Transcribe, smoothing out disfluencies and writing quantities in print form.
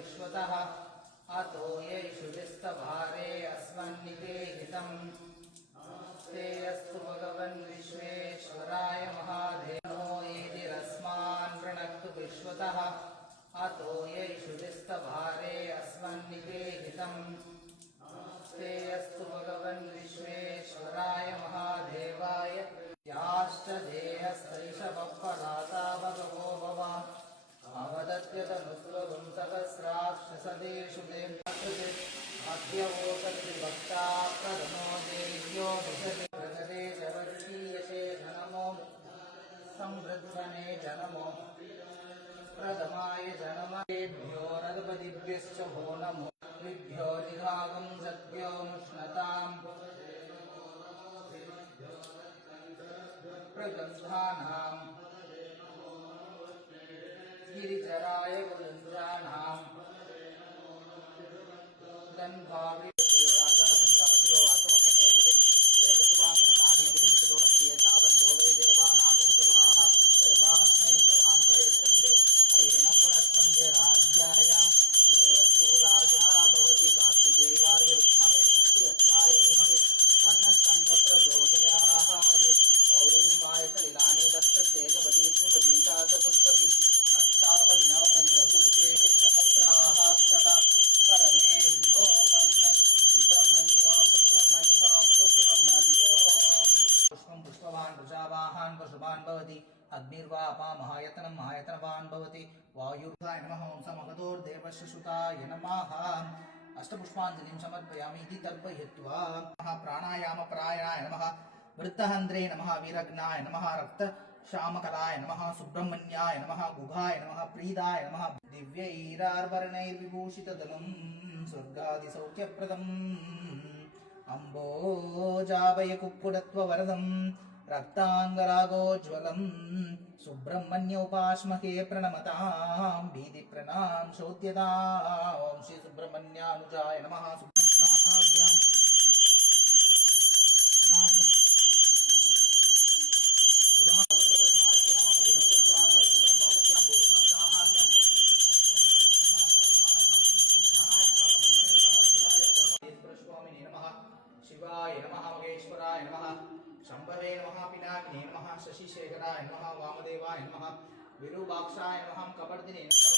विश्वतः अतो येषु विस्तभारे अस्मन्निवेदितम् ते अस्तु भगवन् विश्वेश्वराय महादेवो येदिरस्मान् प्रणक्तु विश्वतः अतो येषु विस्तभारे अस्मन्निवेदितम् ते अस्तु भगवन् विश्वेश्वराय महादेवाय याश्च देहस्तैषवपदाता भगवो भव अवदत्यतनुस्वगुं सहस्राक्षसदेषु देवकृते अद्यवोकति भक्ता प्रदमो देव्यो विशति प्रजते जवर्गीयसे जनमो संवृद्धने जनमो प्रथमाय जनमेभ्यो नरपतिभ्यश्च भो नमो विभ्यो निभागं सद्यो मुष्णताम् प्रगन्धानाम् गिरिचराय गुलिन्द्राणाम् गन्धावि राजासन् राज्यो वासो मे नैषते देवसुवामेतानि यदीं सुभवन्ति एतावन्तो वै देवानागं सुवाः देवास्मै भवान् प्रयच्छन्ते येनं पुनस्वन्दे राज्यायां देवसूराजः भवति कार्तिकेयाय विद्महे शक्तिहस्ताय धीमहि वन्नस्कन्धप्रचोदयात् गौरीमाय सलिलानि दक्षत्येकपदीत्युपदीशा चतुष्पदी अष्टापदि नवपदि वसुर्षेः सहस्राक्षरा परमेभ्यो मन्यन् सुब्रह्मण्यों पुष्पं पुष्पवान् वृषावाहान् पशुमान् भवति अग्निर्वापामहायतनं महायतनवान् भवति वायुर्वाय नमः ओं समगतोर्देवस्य सुताय नमः अष्टपुष्पाञ्जलिं समर्पयामि इति तर्पयित्वा प्राणायामपरायणाय नमः वृत्तहन्त्रे नमः वीरग्नाय नमः रक्तश्यामकलाय नमः सुब्रह्मण्याय नमः गुहाय नमः प्रीदाय नमः दिव्यैरार्भरणैर्विभूषितदलं स्वर्गादिसौख्यप्रदम् अम्बोजाभयकुक्कुटत्ववरदं रक्ताङ्गरागोज्ज्वलं सुब्रह्मण्य उपास्महे प्रणमतां भीतिप्रणां शोध्यता ॐ श्री सुब्रह्मण्यानुजाय नमः सुब्रह्मण्याभ्यां शिवाय नमः महेश्वराय नमः शंभवे नमः पिनाकिने नमः शशिशेखराय नमः वामदेवाय नमः विरूपाक्षाय नमः कपर्दिने नमः